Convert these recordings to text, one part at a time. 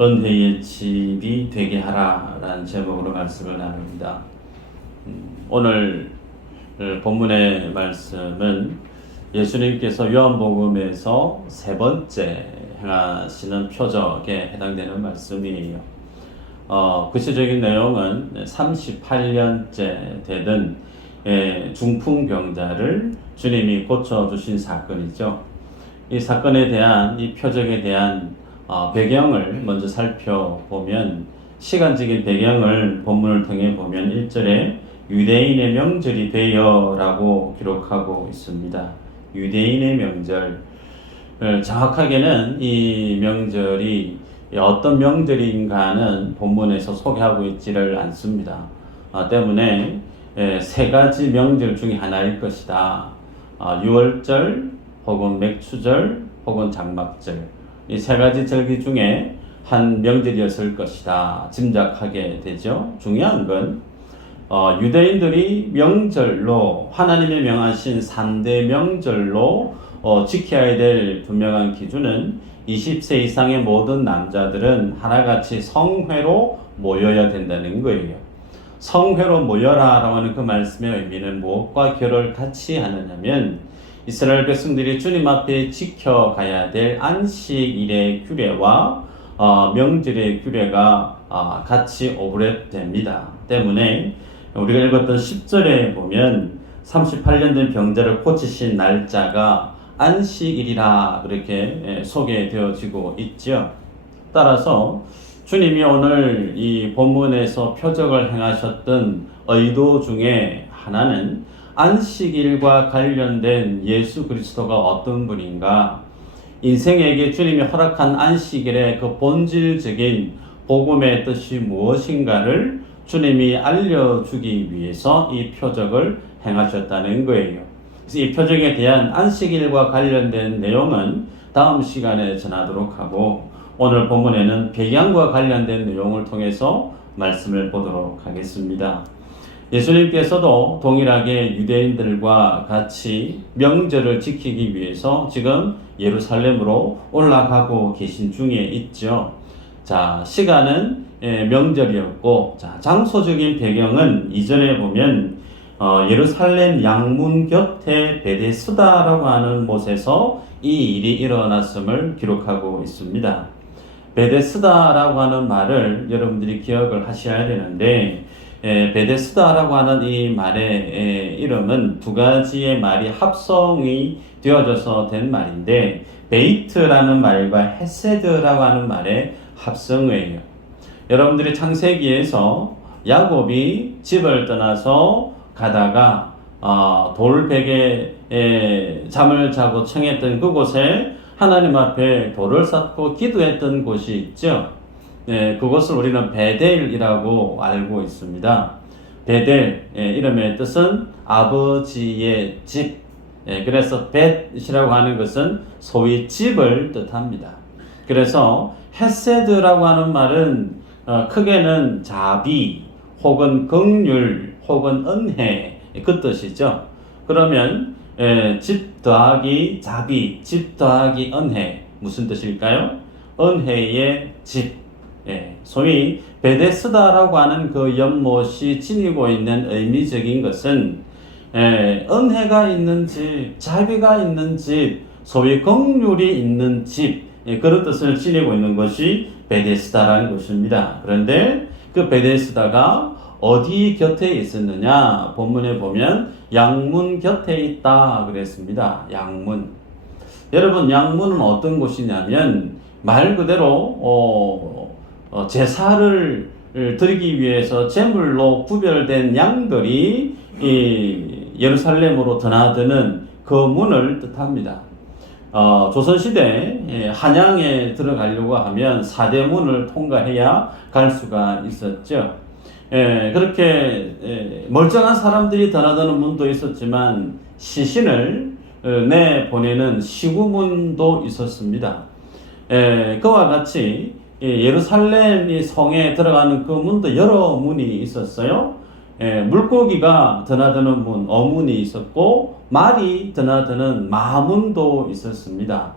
은혜의 집이 되게 하라라는 제목으로 말씀을 나눕니다. 오늘 본문의 말씀은 예수님께서 요한복음에서 세 번째 행하시는 표적에 해당되는 말씀이에요. 구체적인 내용은 38년째 되던 중풍병자를 주님이 고쳐주신 사건이죠. 이 사건에 대한, 이 표적에 대한 배경을 먼저 살펴보면, 시간적인 배경을 본문을 통해 보면 1절에 유대인의 명절이 되어 라고 기록하고 있습니다. 유대인의 명절, 정확하게는 이 명절이 어떤 명절인가는 본문에서 소개하고 있지를 않습니다. 때문에 세 가지 명절 중에 하나일 것이다. 유월절 혹은 맥추절 혹은 장막절, 이 세 가지 절기 중에 한 명절이었을 것이다 짐작하게 되죠. 중요한 건 유대인들이 명절로, 하나님의 명하신 3대 명절로 지켜야 될 분명한 기준은 20세 이상의 모든 남자들은 하나같이 성회로 모여야 된다는 거예요. 성회로 모여라 라고 하는 그 말씀의 의미는 무엇과 결을 같이 하느냐면, 이스라엘 백성들이 주님 앞에 지켜가야 될 안식일의 규례와 명절의 규례가 같이 오버랩됩니다. 때문에 우리가 읽었던 10절에 보면 38년 된 병자를 고치신 날짜가 안식일이라 그렇게 소개되어지고 있죠. 따라서 주님이 오늘 이 본문에서 표적을 행하셨던 의도 중에 하나는 안식일과 관련된 예수 그리스도가 어떤 분인가, 인생에게 주님이 허락한 안식일의 그 본질적인 복음의 뜻이 무엇인가를 주님이 알려주기 위해서 이 표적을 행하셨다는 거예요. 그래서 이 표적에 대한 안식일과 관련된 내용은 다음 시간에 전하도록 하고, 오늘 본문에는 배경과 관련된 내용을 통해서 말씀을 보도록 하겠습니다. 예수님께서도 동일하게 유대인들과 같이 명절을 지키기 위해서 지금 예루살렘으로 올라가고 계신 중에 있죠. 자, 시간은 명절이었고, 자, 장소적인 배경은 이전에 보면 예루살렘 양문 곁에 베데스다라고 하는 곳에서 이 일이 일어났음을 기록하고 있습니다. 베데스다라고 하는 말을 여러분들이 기억을 하셔야 되는데, 베데스다라고 하는 이 말의 이름은 두 가지의 말이 합성이 되어져서 된 말인데, 베이트라는 말과 헤세드라고 하는 말의 합성어예요. 여러분들이 창세기에서 야곱이 집을 떠나서 가다가 돌베개에 잠을 자고 청했던 그곳에 하나님 앞에 돌을 쌓고 기도했던 곳이 있죠. 그것을 우리는 베델이라고 알고 있습니다. 베델, 이름의 뜻은 아버지의 집. 그래서 벳이라고 하는 것은 소위 집을 뜻합니다. 그래서 헤세드라고 하는 말은 크게는 자비 혹은 긍휼 혹은 은혜, 그 뜻이죠. 그러면 집 더하기 자비, 집 더하기 은혜, 무슨 뜻일까요? 은혜의 집. 소위 베데스다라고 하는 그 연못이 지니고 있는 의미적인 것은 은혜가 있는 집, 자비가 있는 집, 소위 긍휼이 있는 집, 그런 뜻을 지니고 있는 것이 베데스다라는 것입니다. 그런데 그 베데스다가 어디 곁에 있었느냐? 본문에 보면 양문 곁에 있다 그랬습니다. 양문. 여러분, 양문은 어떤 곳이냐면 말 그대로 제사를 드리기 위해서 제물로 구별된 양들이 예루살렘으로 드나드는 그 문을 뜻합니다. 조선시대 한양에 들어가려고 하면 4대 문을 통과해야 갈 수가 있었죠. 그렇게 멀쩡한 사람들이 드나드는 문도 있었지만 시신을 내보내는 시구문도 있었습니다. 그와 같이 예루살렘 성에 들어가는 그 문도 여러 문이 있었어요. 물고기가 드나드는 문, 어문이 있었고, 말이 드나드는 마문도 있었습니다.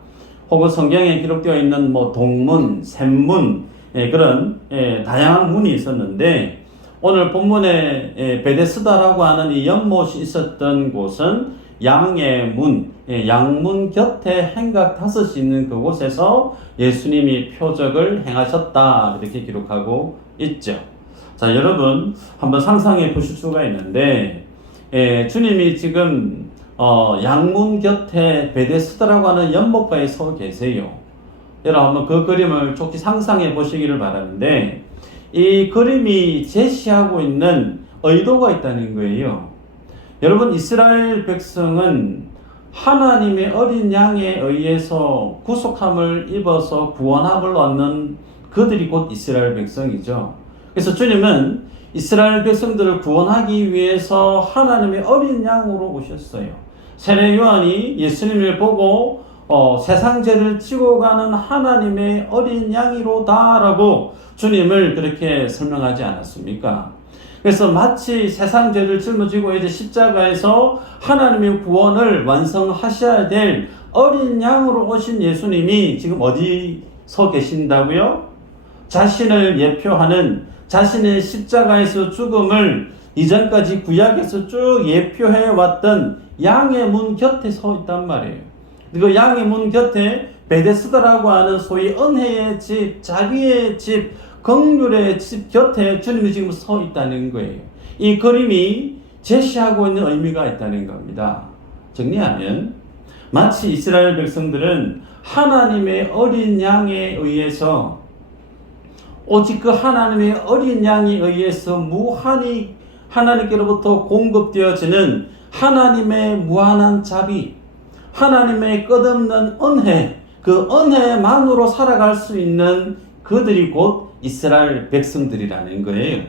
혹은 성경에 기록되어 있는 동문, 샘문, 그런 다양한 문이 있었는데, 오늘 본문에 베데스다라고 하는 이 연못이 있었던 곳은 양의 문, 양문 곁에 행각 5이 있는 그곳에서 예수님이 표적을 행하셨다, 이렇게 기록하고 있죠. 자, 여러분 한번 상상해 보실 수가 있는데, 주님이 지금 양문 곁에 베데스다라고 하는 연못가에 서 계세요. 여러분 한번 그 그림을 좋게 상상해 보시기를 바라는데, 이 그림이 제시하고 있는 의도가 있다는 거예요. 여러분, 이스라엘 백성은 하나님의 어린 양에 의해서 구속함을 입어서 구원함을 얻는 그들이 곧 이스라엘 백성이죠. 그래서 주님은 이스라엘 백성들을 구원하기 위해서 하나님의 어린 양으로 오셨어요. 세례 요한이 예수님을 보고 세상 죄를 지고 가는 하나님의 어린 양이로다라고 주님을 그렇게 설명하지 않았습니까? 그래서 마치 세상 죄를 짊어지고 이제 십자가에서 하나님의 구원을 완성하셔야 될 어린 양으로 오신 예수님이 지금 어디 서 계신다고요? 자신을 예표하는, 자신의 십자가에서 죽음을 이전까지 구약에서 쭉 예표해 왔던 양의 문 곁에 서 있단 말이에요. 그 양의 문 곁에 베데스다라고 하는 소위 은혜의 집, 자비의 집, 긍휼의 집 곁에 주님이 지금 서 있다는 거예요. 이 그림이 제시하고 있는 의미가 있다는 겁니다. 정리하면 마치 이스라엘 백성들은 하나님의 어린 양에 의해서, 오직 그 하나님의 어린 양에 의해서 무한히 하나님께로부터 공급되어지는 하나님의 무한한 자비, 하나님의 끝없는 은혜, 그 은혜만으로 살아갈 수 있는 그들이 곧 이스라엘 백성들이라는 거예요.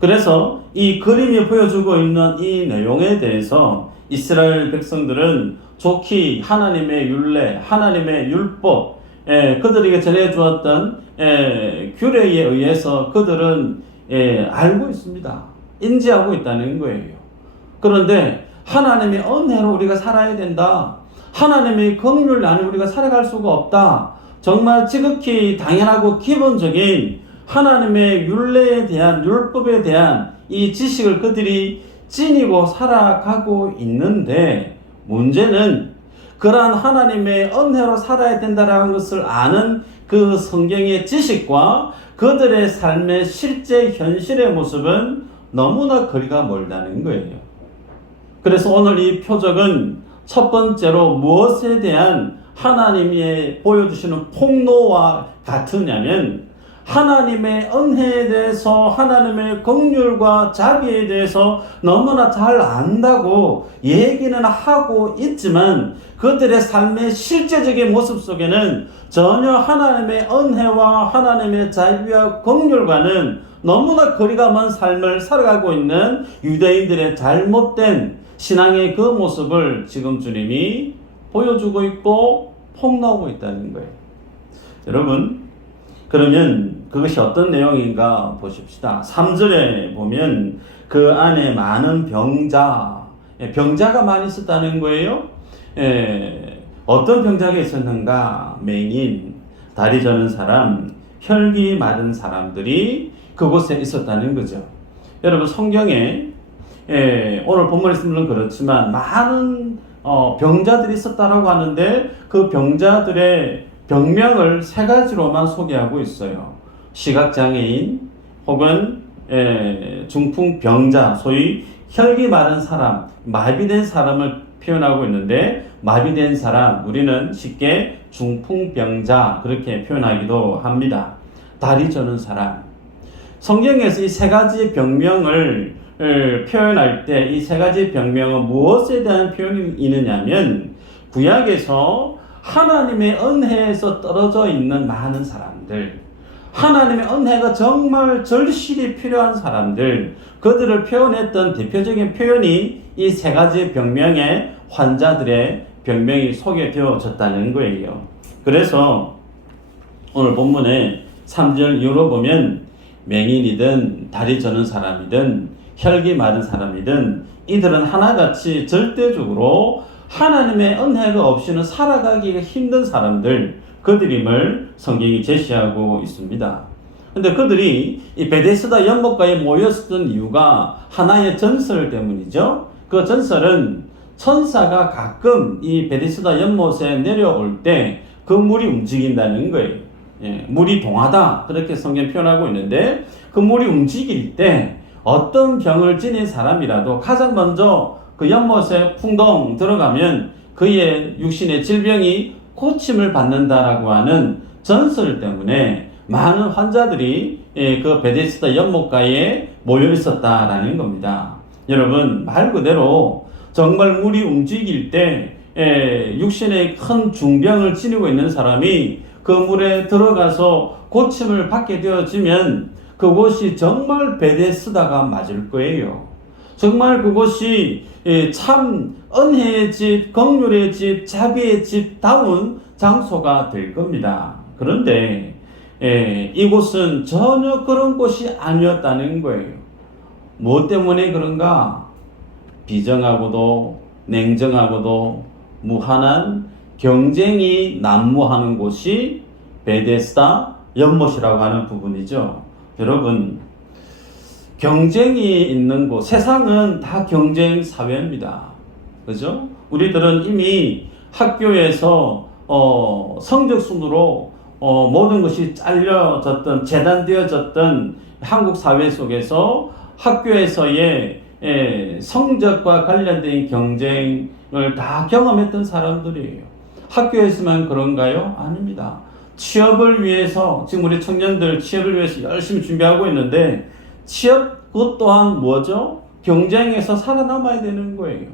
그래서 이 그림이 보여주고 있는 이 내용에 대해서 이스라엘 백성들은 좋게 하나님의 율례, 하나님의 율법, 그들에게 전해주었던 규례에 의해서 그들은 알고 있습니다. 인지하고 있다는 거예요. 그런데 하나님의 은혜로 우리가 살아야 된다, 하나님의 긍휼 아니면 우리가 살아갈 수가 없다, 정말 지극히 당연하고 기본적인 하나님의 율례에 대한, 율법에 대한 이 지식을 그들이 지니고 살아가고 있는데, 문제는 그러한 하나님의 은혜로 살아야 된다는 것을 아는 그 성경의 지식과 그들의 삶의 실제 현실의 모습은 너무나 거리가 멀다는 거예요. 그래서 오늘 이 표적은 첫 번째로 무엇에 대한 하나님이 보여주시는 폭로와 같으냐면, 하나님의 은혜에 대해서, 하나님의 긍휼과 자비에 대해서 너무나 잘 안다고 얘기는 하고 있지만 그들의 삶의 실제적인 모습 속에는 전혀 하나님의 은혜와 하나님의 자비와 긍휼과는 너무나 거리가 먼 삶을 살아가고 있는 유대인들의 잘못된 신앙의 그 모습을 지금 주님이 보여주고 있고 폭로하고 있다는 거예요. 여러분, 그러면 그것이 어떤 내용인가 보십시다. 3절에 보면 그 안에 많은 병자가 많이 있었다는 거예요. 어떤 병자가 있었는가? 맹인, 다리 저는 사람, 혈기 마른 사람들이 그곳에 있었다는 거죠. 여러분, 성경에 오늘 본문에서 물론 그렇지만 많은 병자들이 있었다라고 하는데 그 병자들의 병명을 3가지로만 소개하고 있어요. 시각장애인 혹은 중풍병자, 소위 혈기 마른 사람, 마비된 사람을 표현하고 있는데, 마비된 사람, 우리는 쉽게 중풍병자 그렇게 표현하기도 합니다. 다리 저는 사람. 성경에서 이 3가지 병명을 표현할 때 이 3가지 병명은 무엇에 대한 표현이 있느냐면, 구약에서 하나님의 은혜에서 떨어져 있는 많은 사람들, 하나님의 은혜가 정말 절실히 필요한 사람들, 그들을 표현했던 대표적인 표현이 이 3가지 병명의 환자들의 병명이 소개되어졌다는 거예요. 그래서 오늘 본문에 3절 이후로 보면 맹인이든 다리 저는 사람이든 혈기 마른 사람이든 이들은 하나같이 절대적으로 하나님의 은혜가 없이는 살아가기가 힘든 사람들, 그들임을 성경이 제시하고 있습니다. 근데 그들이 이 베데스다 연못가에 모였던 이유가 하나의 전설 때문이죠. 그 전설은 천사가 가끔 이 베데스다 연못에 내려올 때 그 물이 움직인다는 거예요. 예, 물이 동하다 그렇게 성경 표현하고 있는데 그 물이 움직일 때 어떤 병을 지닌 사람이라도 가장 먼저 그 연못에 풍덩 들어가면 그의 육신의 질병이 고침을 받는다라고 하는 전설 때문에 많은 환자들이 그 베데스다 연못가에 모여 있었다라는 겁니다. 여러분, 말 그대로 정말 물이 움직일 때 육신의 큰 중병을 지니고 있는 사람이 그 물에 들어가서 고침을 받게 되어지면 그곳이 정말 베데스다가 맞을 거예요. 정말 그곳이 참 은혜의 집, 긍휼의 집, 자비의 집다운 장소가 될 겁니다. 그런데 이곳은 전혀 그런 곳이 아니었다는 거예요. 무엇 때문에 그런가? 비정하고도 냉정하고도 무한한 경쟁이 난무하는 곳이 베데스다 연못이라고 하는 부분이죠. 여러분, 경쟁이 있는 곳, 세상은 다 경쟁 사회입니다. 그죠? 우리들은 이미 학교에서 성적 순으로 모든 것이 잘려졌던, 재단되어졌던 한국 사회 속에서 학교에서의 성적과 관련된 경쟁을 다 경험했던 사람들이에요. 학교에서만 그런가요? 아닙니다. 취업을 위해서, 지금 우리 청년들 취업을 위해서 열심히 준비하고 있는데, 취업 그것 또한 뭐죠? 경쟁에서 살아남아야 되는 거예요.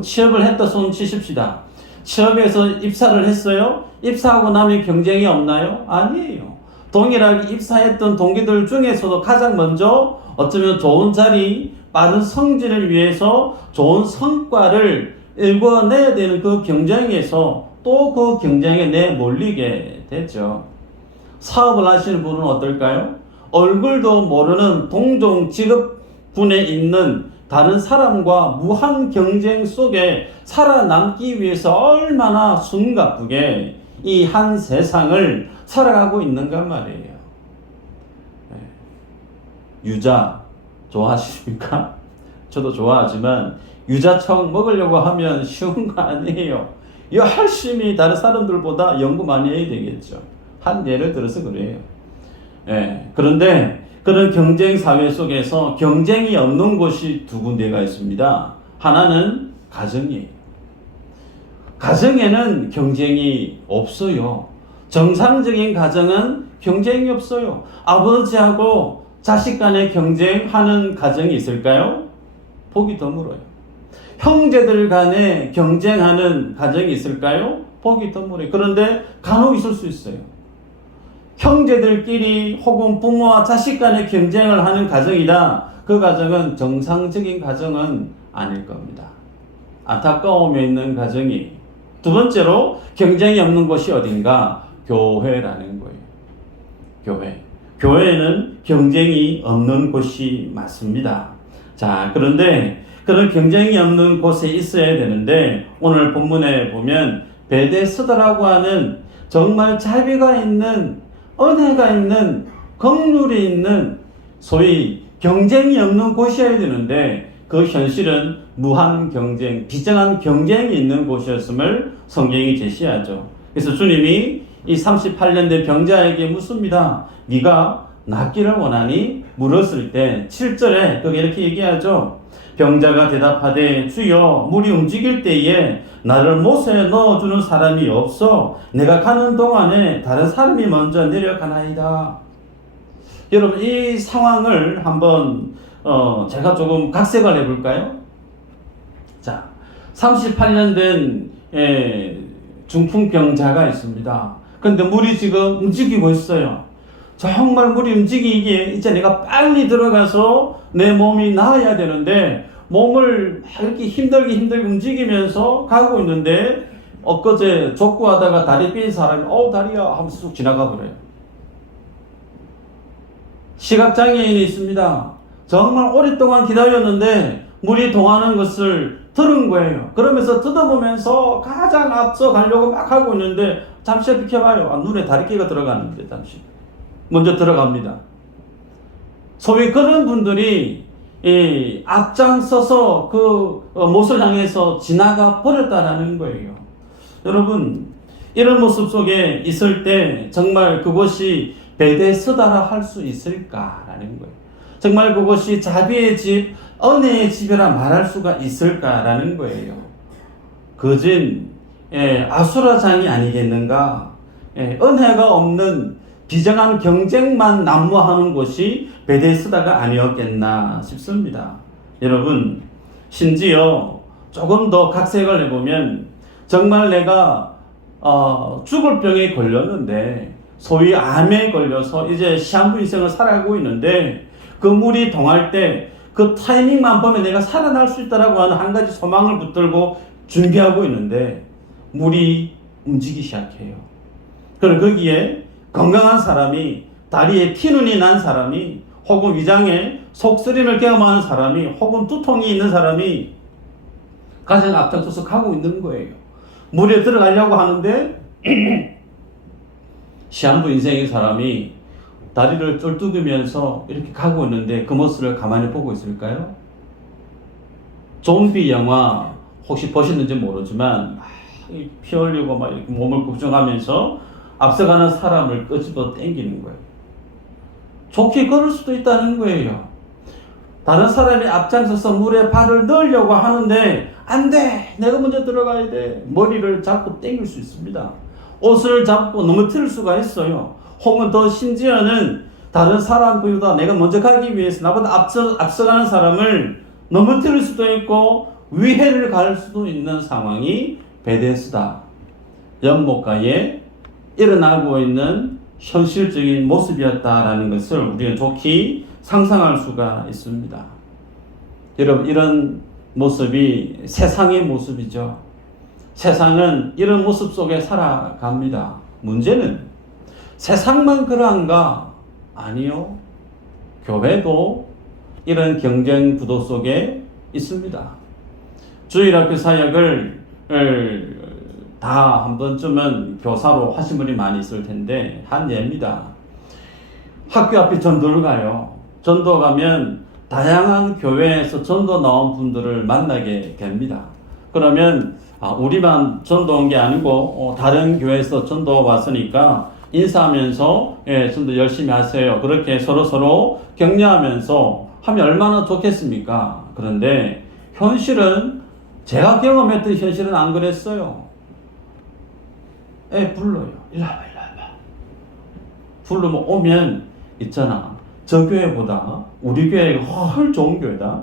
취업을 했다 손 치십시다. 취업에서 입사를 했어요? 입사하고 나면 경쟁이 없나요? 아니에요. 동일하게 입사했던 동기들 중에서도 가장 먼저 어쩌면 좋은 자리, 빠른 성진을 위해서 좋은 성과를 일궈내야 되는 그 경쟁에서 또 그 경쟁에 내몰리게 되죠. 사업을 하시는 분은 어떨까요? 얼굴도 모르는 동종 직업군에 있는 다른 사람과 무한 경쟁 속에 살아남기 위해서 얼마나 숨가쁘게 이 한 세상을 살아가고 있는가 말이에요. 유자 좋아하십니까? 저도 좋아하지만 유자청 먹으려고 하면 쉬운 거 아니에요. 열심히 다른 사람들보다 연구 많이 해야 되겠죠. 한 예를 들어서 그래요. 그런데 그런 경쟁 사회 속에서 경쟁이 없는 곳이 두 군데가 있습니다. 하나는 가정이에요. 가정에는 경쟁이 없어요. 정상적인 가정은 경쟁이 없어요. 아버지하고 자식 간에 경쟁하는 가정이 있을까요? 보기 드물어요. 형제들 간에 경쟁하는 가정이 있을까요? 보기 드물어요. 그런데 간혹 있을 수 있어요. 형제들끼리 혹은 부모와 자식 간에 경쟁을 하는 가정이다. 그 가정은 정상적인 가정은 아닐 겁니다. 안타까움에 있는 가정이. 두 번째로 경쟁이 없는 곳이 어딘가? 교회라는 거예요. 교회. 교회는 경쟁이 없는 곳이 맞습니다. 자, 그런데 그런 경쟁이 없는 곳에 있어야 되는데 오늘 본문에 보면 베데스다라고 하는 정말 자비가 있는, 은혜가 있는, 긍휼이 있는, 소위 경쟁이 없는 곳이어야 되는데 그 현실은 무한 경쟁, 비정한 경쟁이 있는 곳이었음을 성경이 제시하죠. 그래서 주님이 이 38년 된 병자에게 묻습니다. 네가 낫기를 원하니? 물었을 때 7절에 그게 이렇게 얘기하죠. 병자가 대답하되 주여 물이 움직일 때에 나를 못에 넣어주는 사람이 없어 내가 가는 동안에 다른 사람이 먼저 내려가나이다. 여러분, 이 상황을 한번 제가 조금 각색을 해볼까요? 자, 38년 된 중풍병자가 있습니다. 그런데 물이 지금 움직이고 있어요. 정말 물이 움직이기에 이제 내가 빨리 들어가서 내 몸이 나아야 되는데 몸을 이렇게 힘들게 움직이면서 가고 있는데 엊그제 족구하다가 다리 삔 사람이 다리야 하면서 쑥 지나가 버려요. 시각장애인이 있습니다. 정말 오랫동안 기다렸는데 물이 동하는 것을 들은 거예요. 그러면서 뜯어보면서 가장 앞서 가려고 막 하고 있는데 잠시 비켜봐요. 눈에 다리끼가 들어가는데 잠시 먼저 들어갑니다. 소위 그런 분들이 앞장서서 그 못을 향해서 지나가 버렸다라는 거예요. 여러분, 이런 모습 속에 있을 때 정말 그것이 베데스다라 할 수 있을까라는 거예요. 정말 그것이 자비의 집, 은혜의 집이라 말할 수가 있을까라는 거예요. 거진 아수라장이 아니겠는가? 은혜가 없는 비정한 경쟁만 난무하는 곳이 베데스다가 아니었겠나 싶습니다. 여러분, 심지어 조금 더 각색을 해보면 정말 내가 죽을 병에 걸렸는데, 소위 암에 걸려서 이제 시한부 인생을 살아가고 있는데, 그 물이 동할 때 그 타이밍만 보면 내가 살아날 수 있다라고 하는 한 가지 소망을 붙들고 준비하고 있는데 물이 움직이기 시작해요. 그럼 거기에 건강한 사람이, 다리에 피눈이 난 사람이, 혹은 위장에 속쓰림을 경험하는 사람이, 혹은 두통이 있는 사람이 가장 앞장서서 가고 있는 거예요. 물에 들어가려고 하는데 시한부 인생의 사람이 다리를 쩔뚝이면서 이렇게 가고 있는데 그 모습을 가만히 보고 있을까요? 좀비 영화 혹시 보셨는지 모르지만 피 흘리고 막 이렇게 몸을 걱정하면서 앞서가는 사람을 끄집어 당기는 거예요. 좋게 걸을 수도 있다는 거예요. 다른 사람이 앞장서서 물에 발을 넣으려고 하는데 안 돼! 내가 먼저 들어가야 돼! 머리를 잡고 당길 수 있습니다. 옷을 잡고 넘어뜨릴 수가 있어요. 혹은 더 심지어는 다른 사람보다 내가 먼저 가기 위해서 나보다 앞서가는 사람을 넘어뜨릴 수도 있고 위해를 가할 수도 있는 상황이 베데스다 연못가에 일어나고 있는 현실적인 모습이었다라는 것을 우리는 좋게 상상할 수가 있습니다. 여러분, 이런 모습이 세상의 모습이죠. 세상은 이런 모습 속에 살아갑니다. 문제는 세상만 그러한가? 아니요. 교회도 이런 경쟁 구도 속에 있습니다. 주일학교 사역을 다 한 번쯤은 교사로 하신 분이 많이 있을 텐데 한 예입니다. 학교 앞에 전도를 가요. 전도 가면 다양한 교회에서 전도 나온 분들을 만나게 됩니다. 그러면 우리만 전도 온 게 아니고 다른 교회에서 전도 왔으니까 인사하면서 전도 열심히 하세요. 그렇게 서로 격려하면서 하면 얼마나 좋겠습니까? 그런데 현실은 제가 경험했던 현실은 안 그랬어요. 불러요. 일로 와봐. 부르면 오면 있잖아. 저 교회보다 우리 교회가 훨 좋은 교회다.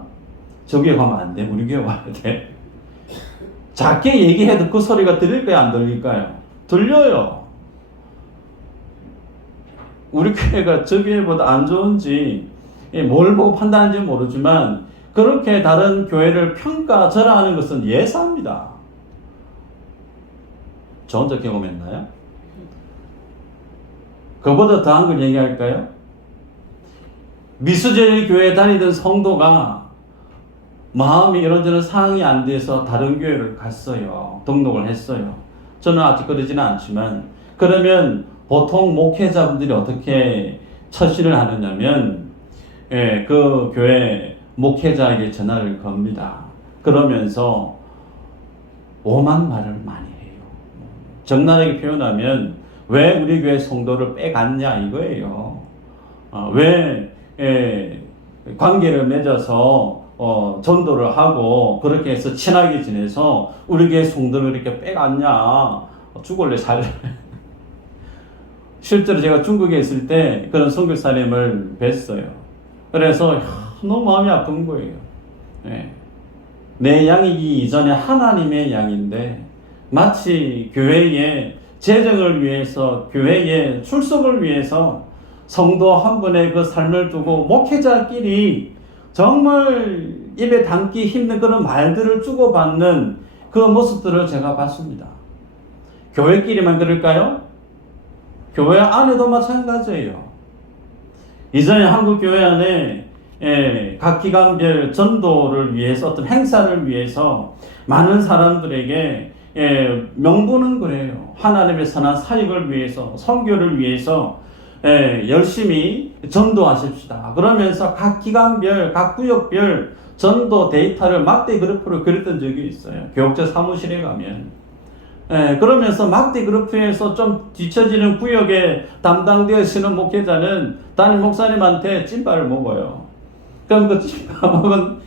저 교회 가면 안 돼. 우리 교회 와야 돼. 작게 얘기해도 그 소리가 들릴까요? 안 들릴까요? 들려요. 우리 교회가 저 교회보다 안 좋은지 뭘 보고 판단하는지 모르지만 그렇게 다른 교회를 평가절하하는 것은 예사입니다. 저 혼자 경험했나요? 그보다 더한 걸 얘기할까요? 미수절 교회에 다니던 성도가 마음이 이런저런 상황이 안 돼서 다른 교회를 갔어요. 등록을 했어요. 저는 아직 그러지는 않지만, 그러면 보통 목회자분들이 어떻게 처신을 하느냐면 그 교회 목회자에게 전화를 겁니다. 그러면서 오만 말을 많이 해요. 적나라하게 표현하면 왜 우리 교회 성도를 빼갔냐 이거예요. 왜 관계를 맺어서 전도를 하고 그렇게 해서 친하게 지내서 우리 교회 성도를 이렇게 빼갔냐. 죽을래 살래. 실제로 제가 중국에 있을 때 그런 선교사님을 뵀어요. 그래서 너무 마음이 아픈 거예요. 내 양이기 이전에 하나님의 양인데 마치 교회의 재정을 위해서, 교회의 출석을 위해서 성도 한 분의 그 삶을 두고 목회자끼리 정말 입에 담기 힘든 그런 말들을 주고받는 그 모습들을 제가 봤습니다. 교회끼리만 그럴까요? 교회 안에도 마찬가지예요. 이전에 한국 교회 안에 각 기관별 전도를 위해서, 어떤 행사를 위해서 많은 사람들에게 명분은 그래요. 하나님의 선한 사역을 위해서, 선교를 위해서 열심히 전도하십시다. 그러면서 각 기관별, 각 구역별 전도 데이터를 막대 그래프로 그렸던 적이 있어요. 교육자 사무실에 가면. 그러면서 막대 그래프에서 좀 뒤처지는 구역에 담당되시는 목회자는 담임 목사님한테 찐빠를 먹어요. 그럼 그 찐빠 먹은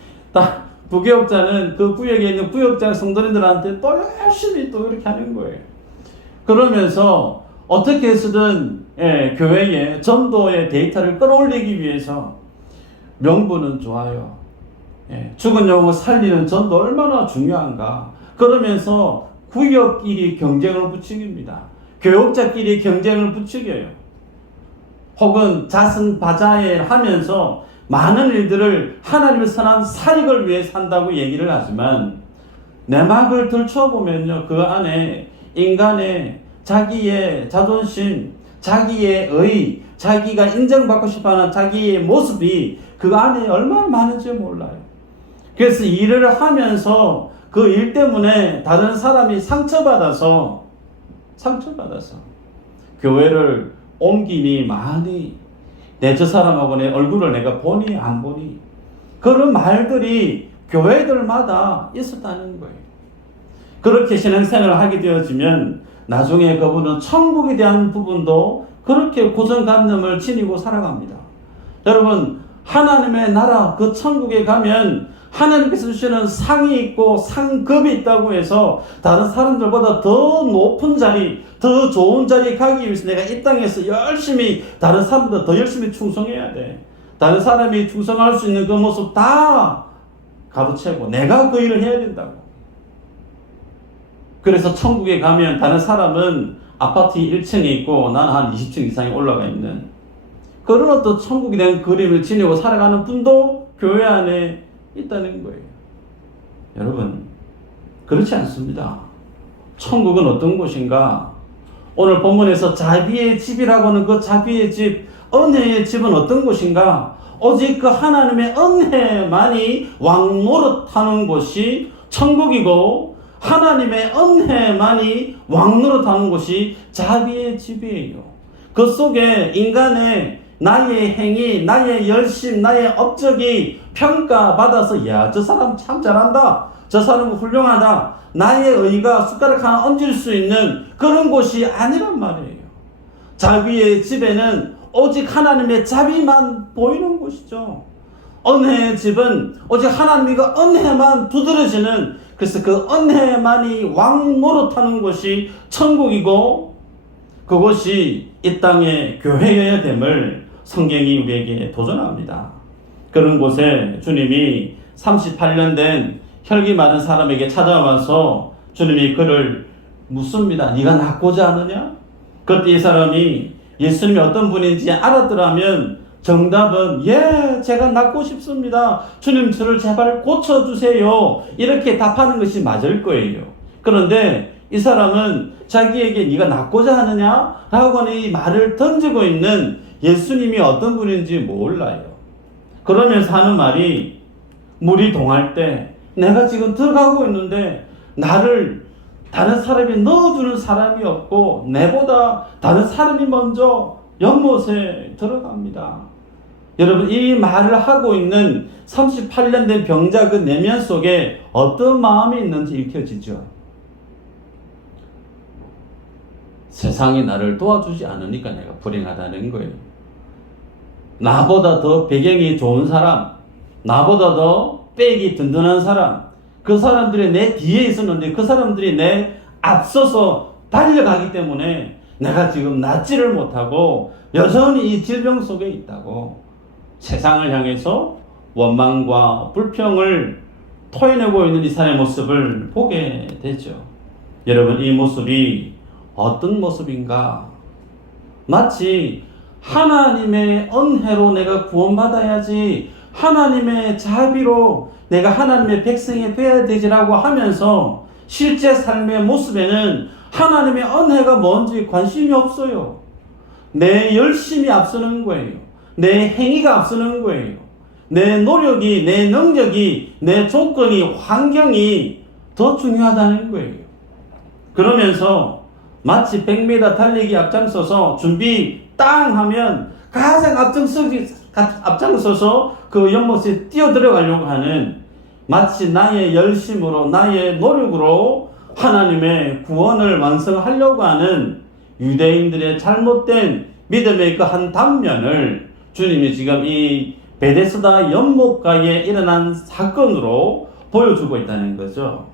부교육자는 그 구역에 있는 구역장 성도님들한테 또 열심히 또 이렇게 하는 거예요. 그러면서 어떻게 해서든 교회에 전도의 데이터를 끌어올리기 위해서 명분은 좋아요. 죽은 영혼 살리는 전도 얼마나 중요한가. 그러면서 구역끼리 경쟁을 부추깁니다. 교육자끼리 경쟁을 부추겨요. 혹은 자선바자회 하면서 많은 일들을 하나님의 선한 사익을 위해서 한다고 얘기를 하지만 내막을 들춰보면요, 그 안에 인간의 자기의 자존심, 자기의 의, 자기가 인정받고 싶어하는 자기의 모습이 그 안에 얼마나 많은지 몰라요. 그래서 일을 하면서 그 일 때문에 다른 사람이 상처받아서 교회를 옮기니 많이 저 사람하고 내 얼굴을 내가 보니 안 보니 그런 말들이 교회들마다 있었다는 거예요. 그렇게 신앙생활을 하게 되어지면 나중에 그분은 천국에 대한 부분도 그렇게 고정관념을 지니고 살아갑니다. 여러분, 하나님의 나라 그 천국에 가면 하나님께서 주시는 상이 있고 상급이 있다고 해서 다른 사람들보다 더 높은 자리, 더 좋은 자리에 가기 위해서 내가 이 땅에서 열심히 다른 사람보다 더 열심히 충성해야 돼. 다른 사람이 충성할 수 있는 그 모습 다 가로채고 내가 그 일을 해야 된다고. 그래서 천국에 가면 다른 사람은 아파트 1층에 있고 나는 한 20층 이상에 올라가 있는 그런 어떤 천국에 대한 그림을 지니고 살아가는 분도 교회 안에 있다는 거예요. 여러분, 그렇지 않습니다. 천국은 어떤 곳인가? 오늘 본문에서 자비의 집이라고 하는 그 자비의 집, 은혜의 집은 어떤 곳인가? 오직 그 하나님의 은혜만이 왕노릇하는 곳이 천국이고 하나님의 은혜만이 왕노릇하는 곳이 자비의 집이에요. 그 속에 인간의 나의 행위, 나의 열심, 나의 업적이 평가받아서 야, 저 사람 참 잘한다. 저 사람은 훌륭하다. 나의 의가 숟가락 하나 얹을 수 있는 그런 곳이 아니란 말이에요. 자비의 집에는 오직 하나님의 자비만 보이는 곳이죠. 은혜의 집은 오직 하나님의 그 은혜만 두드러지는, 그래서 그 은혜만이 왕노릇하는 곳이 천국이고 그것이 이 땅의 교회여야 됨을 성경이 우리에게 도전합니다. 그런 곳에 주님이 38년 된 혈기 많은 사람에게 찾아와서 주님이 그를 묻습니다. 네가 낫고자 하느냐? 그때 이 사람이 예수님이 어떤 분인지 알았더라면 정답은 예, 제가 낫고 싶습니다. 주님 저를 제발 고쳐주세요. 이렇게 답하는 것이 맞을 거예요. 그런데 이 사람은 자기에게 네가 낫고자 하느냐? 라고 하는 이 말을 던지고 있는 예수님이 어떤 분인지 몰라요. 그러면서 하는 말이 물이 동할 때 내가 지금 들어가고 있는데 나를 다른 사람이 넣어주는 사람이 없고 내보다 다른 사람이 먼저 연못에 들어갑니다. 여러분, 이 말을 하고 있는 38년 된 병자 그 내면 속에 어떤 마음이 있는지 읽혀지죠. 세상이 나를 도와주지 않으니까 내가 불행하다는 거예요. 나보다 더 배경이 좋은 사람, 나보다 더 백이 든든한 사람, 그 사람들이 내 뒤에 있었는데 그 사람들이 내 앞서서 달려가기 때문에 내가 지금 낫지를 못하고 여전히 이 질병 속에 있다고 세상을 향해서 원망과 불평을 토해내고 있는 이 사람의 모습을 보게 되죠. 여러분, 이 모습이 어떤 모습인가? 마치 하나님의 은혜로 내가 구원받아야지, 하나님의 자비로 내가 하나님의 백성이 되어야 되지라고 하면서 실제 삶의 모습에는 하나님의 은혜가 뭔지 관심이 없어요. 내 열심이 앞서는 거예요. 내 행위가 앞서는 거예요. 내 노력이, 내 능력이, 내 조건이, 환경이 더 중요하다는 거예요. 그러면서 마치 100m 달리기 앞장서서 준비 땅 하면 가장 앞장서서 그 연못에 뛰어들어가려고 하는, 마치 나의 열심으로 나의 노력으로 하나님의 구원을 완성하려고 하는 유대인들의 잘못된 믿음의 그 한 단면을 주님이 지금 이 베데스다 연못가에 일어난 사건으로 보여주고 있다는 거죠.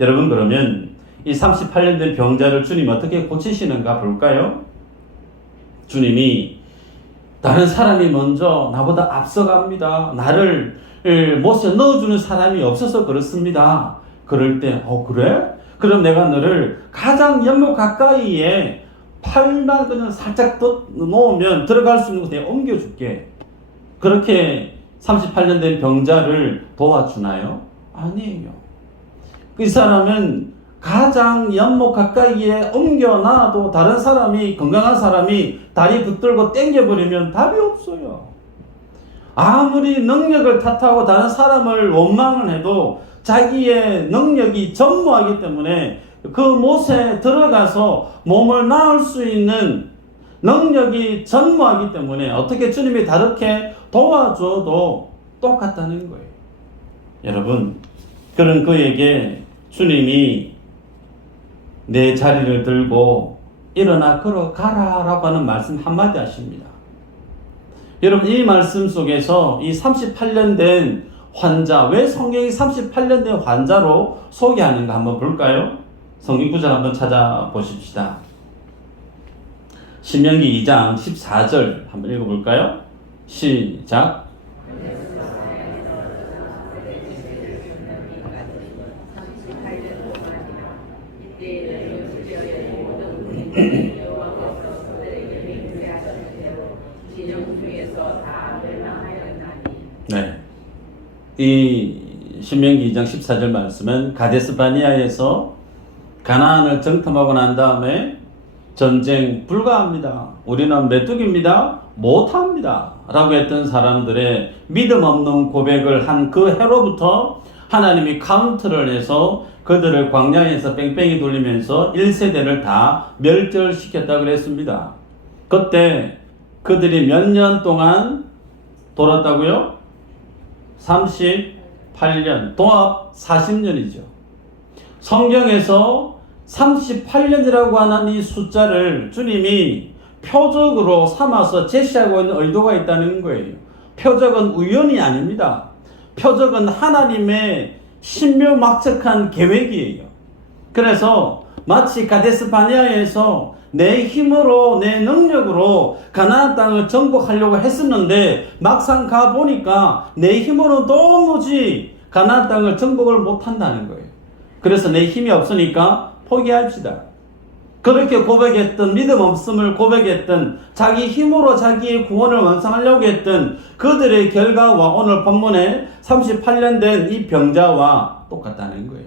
여러분, 그러면 이 38년 된 병자를 주님 어떻게 고치시는가 볼까요? 주님이 다른 사람이 먼저 나보다 앞서갑니다. 나를 못에 넣어주는 사람이 없어서 그렇습니다. 그럴 때, 그래? 그럼 내가 너를 가장 연못 가까이에 팔만 그냥 살짝 놓으면 들어갈 수 있는 곳에 옮겨줄게. 그렇게 38년 된 병자를 도와주나요? 아니에요. 이 사람은 가장 연못 가까이에 옮겨놔도 다른 사람이, 건강한 사람이 다리 붙들고 당겨버리면 답이 없어요. 아무리 능력을 탓하고 다른 사람을 원망을 해도 자기의 능력이 전무하기 때문에 그 못에 들어가서 몸을 낳을 수 있는 능력이 전무하기 때문에 어떻게 주님이 다르게 도와줘도 똑같다는 거예요. 여러분, 그런 그에게 주님이 내 자리를 들고 일어나 걸어가라 라고 하는 말씀 한마디 하십니다. 여러분, 이 말씀 속에서 이 38년 된 환자, 왜 성경이 38년 된 환자로 소개하는가 한번 볼까요? 성경 구절 한번 찾아보십시다. 신명기 2장 14절 한번 읽어볼까요? 시작. 네. 이 신명기 2장 14절 말씀은 가데스 바니아에서 가나안을 정탐하고 난 다음에 전쟁 불가합니다. 우리는 메뚜기입니다. 못합니다. 라고 했던 사람들의 믿음 없는 고백을 한 그 해로부터 하나님이 카운트를 해서 그들을 광야에서 뺑뺑이 돌리면서 1세대를 다 멸절시켰다 그랬습니다. 그때 그들이 몇 년 동안 돌았다고요? 38년, 도합 40년이죠. 성경에서 38년이라고 하는 이 숫자를 주님이 표적으로 삼아서 제시하고 있는 의도가 있다는 거예요. 표적은 우연이 아닙니다. 표적은 하나님의 신묘막측한 계획이에요. 그래서 마치 가데스 바네아에서 내 힘으로, 내 능력으로 가나안 땅을 정복하려고 했었는데 막상 가보니까 내 힘으로 도무지 가나안 땅을 정복을 못한다는 거예요. 그래서 내 힘이 없으니까 포기합시다. 그렇게 고백했던, 믿음 없음을 고백했던, 자기 힘으로 자기의 구원을 완성하려고 했던 그들의 결과와 오늘 본문에 38년 된 이 병자와 똑같다는 거예요.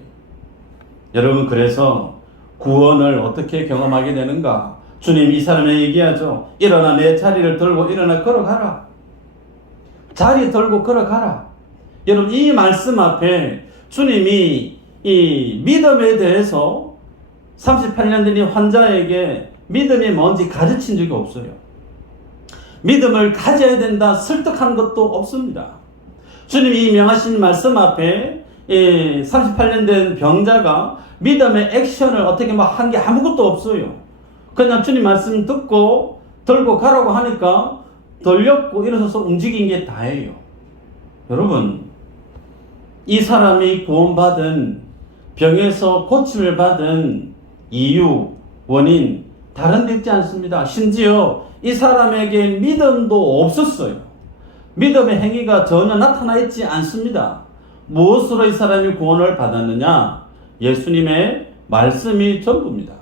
여러분, 그래서 구원을 어떻게 경험하게 되는가? 주님 이 사람에게 얘기하죠. 일어나 내 자리를 들고 일어나 걸어가라. 자리 들고 걸어가라. 여러분, 이 말씀 앞에 주님이 이 믿음에 대해서 38년 된 이 환자에게 믿음이 뭔지 가르친 적이 없어요. 믿음을 가져야 된다 설득한 것도 없습니다. 주님이 이 명하신 말씀 앞에 38년 된 병자가 믿음의 액션을 어떻게 막 한 게 아무것도 없어요. 그냥 주님 말씀 듣고 들고 가라고 하니까 돌렸고 일어서서 움직인 게 다예요. 여러분, 이 사람이 구원받은, 병에서 고침을 받은 이유, 원인 다른 데 있지 않습니다. 심지어 이 사람에게 믿음도 없었어요. 믿음의 행위가 전혀 나타나 있지 않습니다. 무엇으로 이 사람이 구원을 받았느냐? 예수님의 말씀이 전부입니다.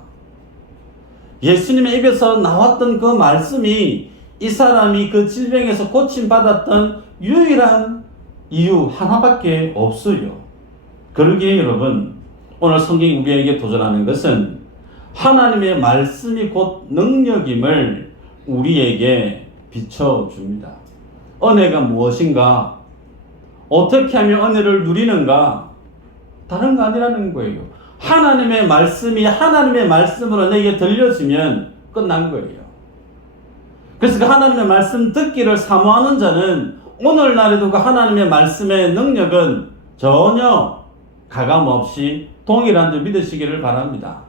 예수님의 입에서 나왔던 그 말씀이 이 사람이 그 질병에서 고침받았던 유일한 이유 하나밖에 없어요. 그러기에 여러분, 오늘 성경이 우리에게 도전하는 것은 하나님의 말씀이 곧 능력임을 우리에게 비춰줍니다. 은혜가 무엇인가? 어떻게 하면 은혜를 누리는가? 다른 거 아니라는 거예요. 하나님의 말씀이 하나님의 말씀으로 내게 들려지면 끝난 거예요. 그래서 그 하나님의 말씀 듣기를 사모하는 자는 오늘날에도 그 하나님의 말씀의 능력은 전혀 가감없이 동일한 줄 믿으시기를 바랍니다.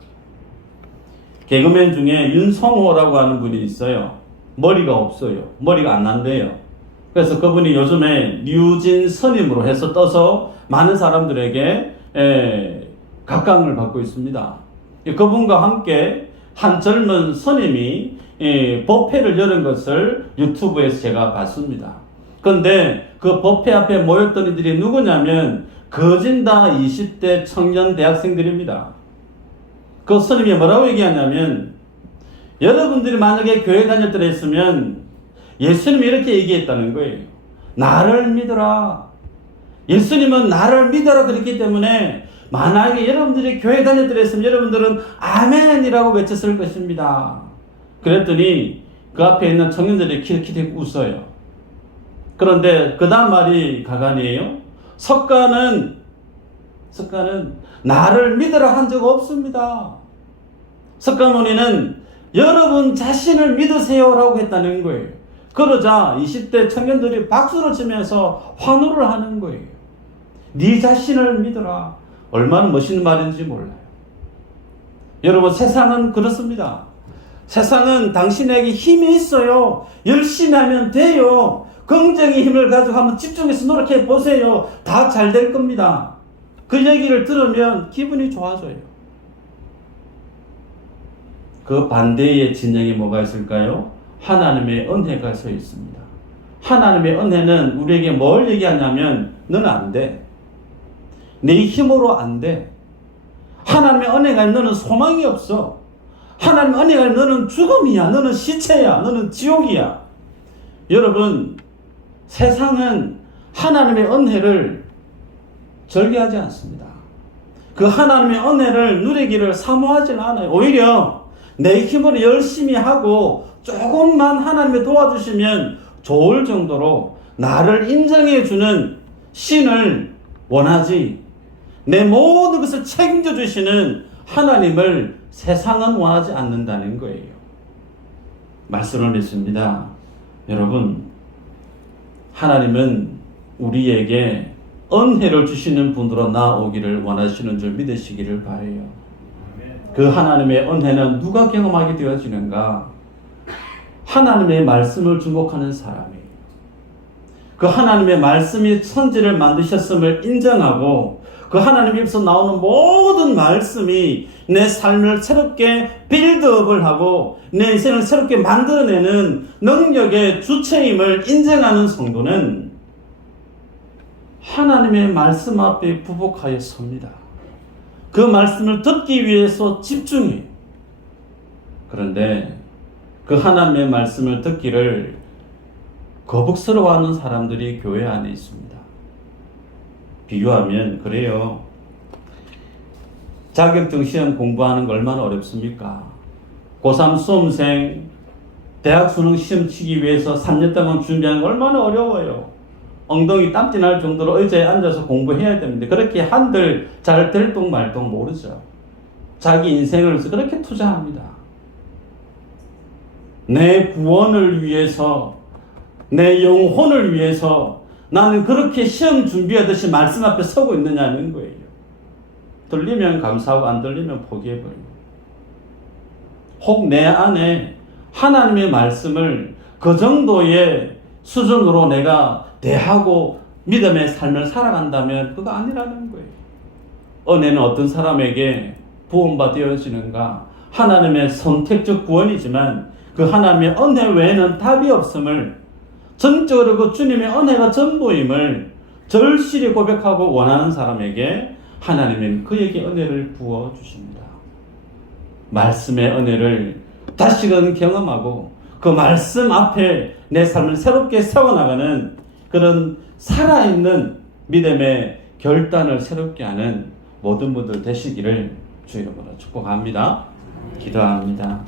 개그맨 중에 윤성호라고 하는 분이 있어요. 머리가 없어요. 머리가 안 난대요. 그래서 그분이 요즘에 류진 스님으로 해서 떠서 많은 사람들에게 각광을 받고 있습니다. 그분과 함께 한 젊은 스님이 법회를 열은 것을 유튜브에서 제가 봤습니다. 그런데 그 법회 앞에 모였던 이들이 누구냐면 거진다 20대 청년 대학생들입니다. 그 스님이 뭐라고 얘기하냐면, 여러분들이 만약에 교회 다녔더라 했으면 예수님이 이렇게 얘기했다는 거예요. 나를 믿어라. 예수님은 나를 믿어라 그랬기 때문에 만약에 여러분들이 교회 다녔더라 했으면 여러분들은 아멘이라고 외쳤을 것입니다. 그랬더니 그 앞에 있는 청년들이 킬킬이 웃어요. 그런데 그 다음 말이 가관이에요. 석가는 나를 믿으라 한 적 없습니다. 석가모니는 여러분 자신을 믿으세요라고 했다는 거예요. 그러자 20대 청년들이 박수를 치면서 환호를 하는 거예요. 네 자신을 믿어라. 얼마나 멋있는 말인지 몰라요. 여러분, 세상은 그렇습니다. 세상은 당신에게 힘이 있어요. 열심히 하면 돼요. 긍정의 힘을 가지고 한번 집중해서 노력해 보세요. 다 잘 될 겁니다. 그 얘기를 들으면 기분이 좋아져요. 그 반대의 진영에 뭐가 있을까요? 하나님의 은혜가 서 있습니다. 하나님의 은혜는 우리에게 뭘 얘기하냐면 너는 안 돼. 내 힘으로 안 돼. 하나님의 은혜가 너는 소망이 없어. 하나님의 은혜가 너는 죽음이야. 너는 시체야. 너는 지옥이야. 여러분, 세상은 하나님의 은혜를 절개하지 않습니다. 그 하나님의 은혜를 누리기를 사모하지는 않아요. 오히려 내 힘으로 열심히 하고 조금만 하나님이 도와주시면 좋을 정도로 나를 인정해주는 신을 원하지, 내 모든 것을 책임져 주시는 하나님을 세상은 원하지 않는다는 거예요. 말씀을 믿습니다. 여러분, 하나님은 우리에게 은혜를 주시는 분으로 나오기를 원하시는 줄 믿으시기를 바라요. 그 하나님의 은혜는 누가 경험하게 되어지는가? 하나님의 말씀을 주목하는 사람이에요. 그 하나님의 말씀이 천지를 만드셨음을 인정하고 그 하나님 입에서 나오는 모든 말씀이 내 삶을 새롭게 빌드업을 하고 내 인생을 새롭게 만들어내는 능력의 주체임을 인정하는 성도는 하나님의 말씀 앞에 부복하여 섭니다. 그 말씀을 듣기 위해서 집중해. 그런데 그 하나님의 말씀을 듣기를 거북스러워하는 사람들이 교회 안에 있습니다. 비유하면 그래요. 자격증 시험 공부하는 거 얼마나 어렵습니까? 고3 수험생 대학 수능 시험 치기 위해서 3년 동안 준비하는 거 얼마나 어려워요. 엉덩이 땀띠 날 정도로 의자에 앉아서 공부해야 됩니다. 그렇게 한들 잘 될 동 말 동 모르죠. 자기 인생을 그렇게 투자합니다. 내 구원을 위해서, 내 영혼을 위해서 나는 그렇게 시험 준비하듯이 말씀 앞에 서고 있느냐는 거예요. 들리면 감사하고 안 들리면 포기해버려요. 혹 내 안에 하나님의 말씀을 그 정도의 수준으로 내가 대하고 믿음의 삶을 살아간다면 그거 아니라는 거예요. 은혜는 어떤 사람에게 부원받아지는가? 하나님의 선택적 구원이지만 그 하나님의 은혜 외에는 답이 없음을, 전적으로 그 주님의 은혜가 전부임을 절실히 고백하고 원하는 사람에게 하나님은 그에게 은혜를 부어주십니다. 말씀의 은혜를 다시금 경험하고 그 말씀 앞에 내 삶을 새롭게 세워나가는 그런 살아있는 믿음의 결단을 새롭게 하는 모든 분들 되시기를 주 이름으로 축복합니다. 기도합니다.